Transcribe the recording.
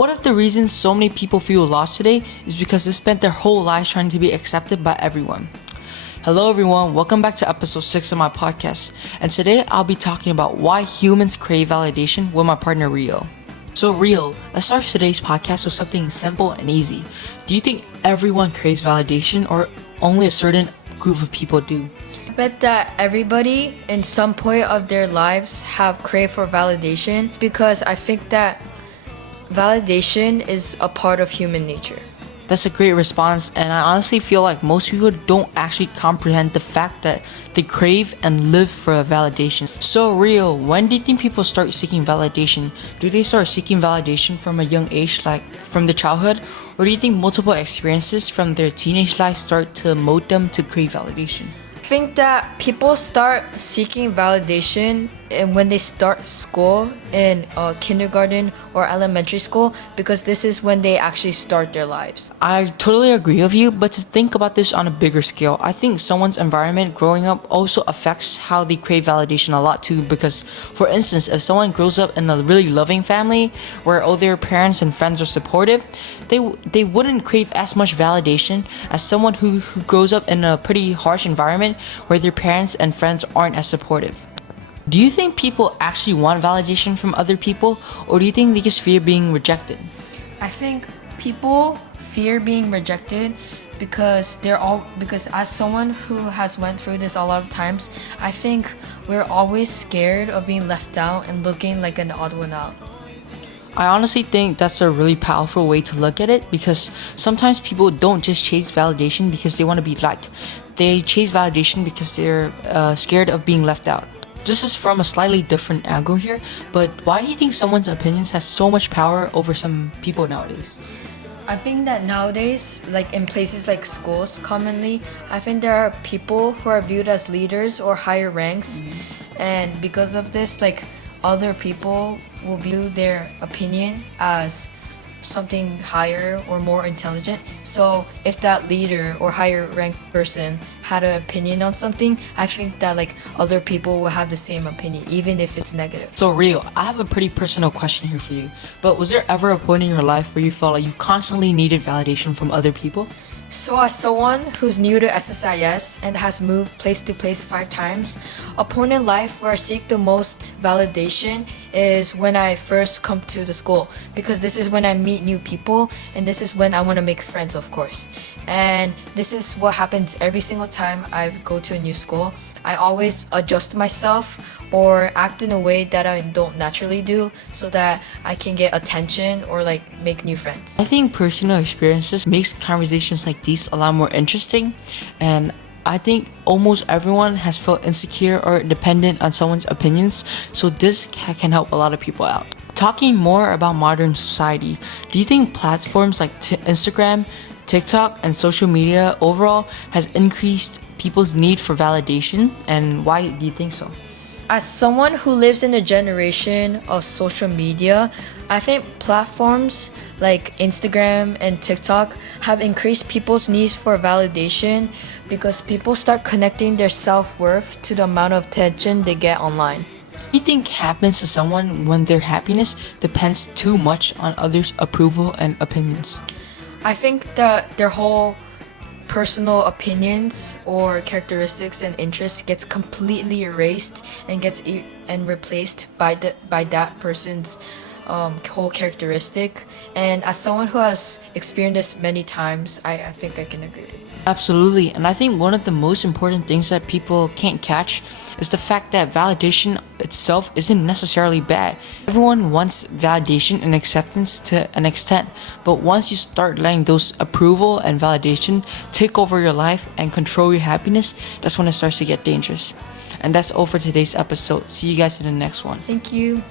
One of the reasons so many people feel lost today is because they spent their whole lives trying to be accepted by everyone. Hello everyone, welcome back to episode 6 of my podcast, and today I'll be talking about why humans crave validation with my partner Rio. So Rio, let's start today's podcast with something simple and easy. Do you think everyone craves validation or only a certain group of people do? I bet that everybody in some point of their lives have crave for validation because I think that validation is a part of human nature. That's a great response, and I honestly feel like most people don't actually comprehend the fact that they crave and live for a validation. So Rio, when do you think people start seeking validation? Do they start seeking validation from a young age, like from their childhood? Or do you think multiple experiences from their teenage life start to mold them to crave validation? I think that people start seeking validation and when they start school in kindergarten or elementary school because this is when they actually start their lives. I totally agree with you, but to think about this on a bigger scale, I think someone's environment growing up also affects how they crave validation a lot too, because for instance, if someone grows up in a really loving family where all their parents and friends are supportive, they wouldn't crave as much validation as someone who grows up in a pretty harsh environment where their parents and friends aren't as supportive. Do you think people actually want validation from other people, or do you think they just fear being rejected? I think people fear being rejected because as someone who has went through this a lot of times, I think we're always scared of being left out and looking like an odd one out. I honestly think that's a really powerful way to look at it, because sometimes people don't just chase validation because they want to be liked. They chase validation because they're scared of being left out. This is from a slightly different angle here, but why do you think someone's opinions has so much power over some people nowadays? I think that nowadays, like in places like schools commonly, I think there are people who are viewed as leaders or higher ranks, and because of this, like other people will view their opinion as something higher or more intelligent. So if that leader or higher ranked person had an opinion on something, I think that like other people will have the same opinion, even if it's negative. So Rio, I have a pretty personal question here for you, but was there ever a point in your life where you felt like you constantly needed validation from other people? So as someone who's new to SSIS and has moved place to place 5 times, a point in life where I seek the most validation is when I first come to the school, because this is when I meet new people and this is when I want to make friends, of course. And this is what happens every single time I go to a new school. I always adjust myself or act in a way that I don't naturally do so that I can get attention or like make new friends. I think personal experiences makes conversations like these a lot more interesting, and I think almost everyone has felt insecure or dependent on someone's opinions, so this can help a lot of people out. Talking more about modern society, do you think platforms like Instagram, TikTok, and social media overall has increased people's need for validation, and why do you think so? As someone who lives in a generation of social media, I think platforms like Instagram and TikTok have increased people's needs for validation because people start connecting their self-worth to the amount of attention they get online. What do you think happens to someone when their happiness depends too much on others' approval and opinions? I think that their whole personal opinions or characteristics and interests gets completely erased and and replaced by that person's whole characteristic. And as someone who has experienced this many times, I think I can agree with it. Absolutely, and I think one of the most important things that people can't catch is the fact that validation itself isn't necessarily bad. Everyone wants validation and acceptance to an extent, but once you start letting those approval and validation take over your life and control your happiness, that's when it starts to get dangerous. And that's all for today's episode. See you guys in the next one. Thank you.